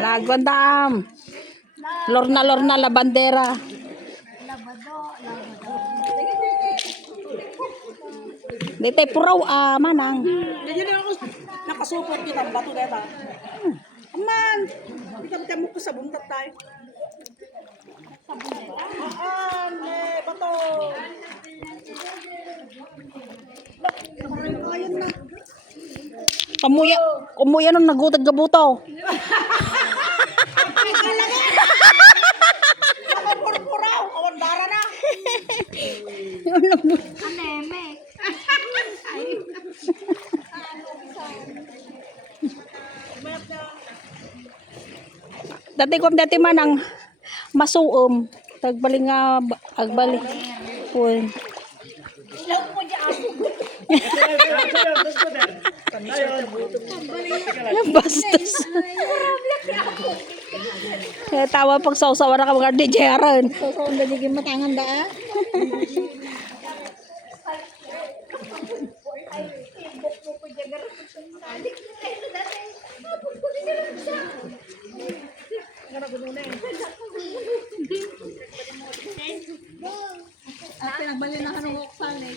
Lagondam. Lorna la bandera. Dito puraw manang. Ganyan na ako nakasupot kita bato deta. Aman, kita mo ko sa buntat tayo. Bato. Ayun na. Kamuya nung nagutag gabuto. Puraw, awan dara na. Aneme. Dati manang masuom. Tagbali nga agbali. Uy. Bastos. Kaya tawa pag sausawa na ka mga DJ-aran. Sausaw ang ganigin matangan da. At pinagbali na kanong oksan eh.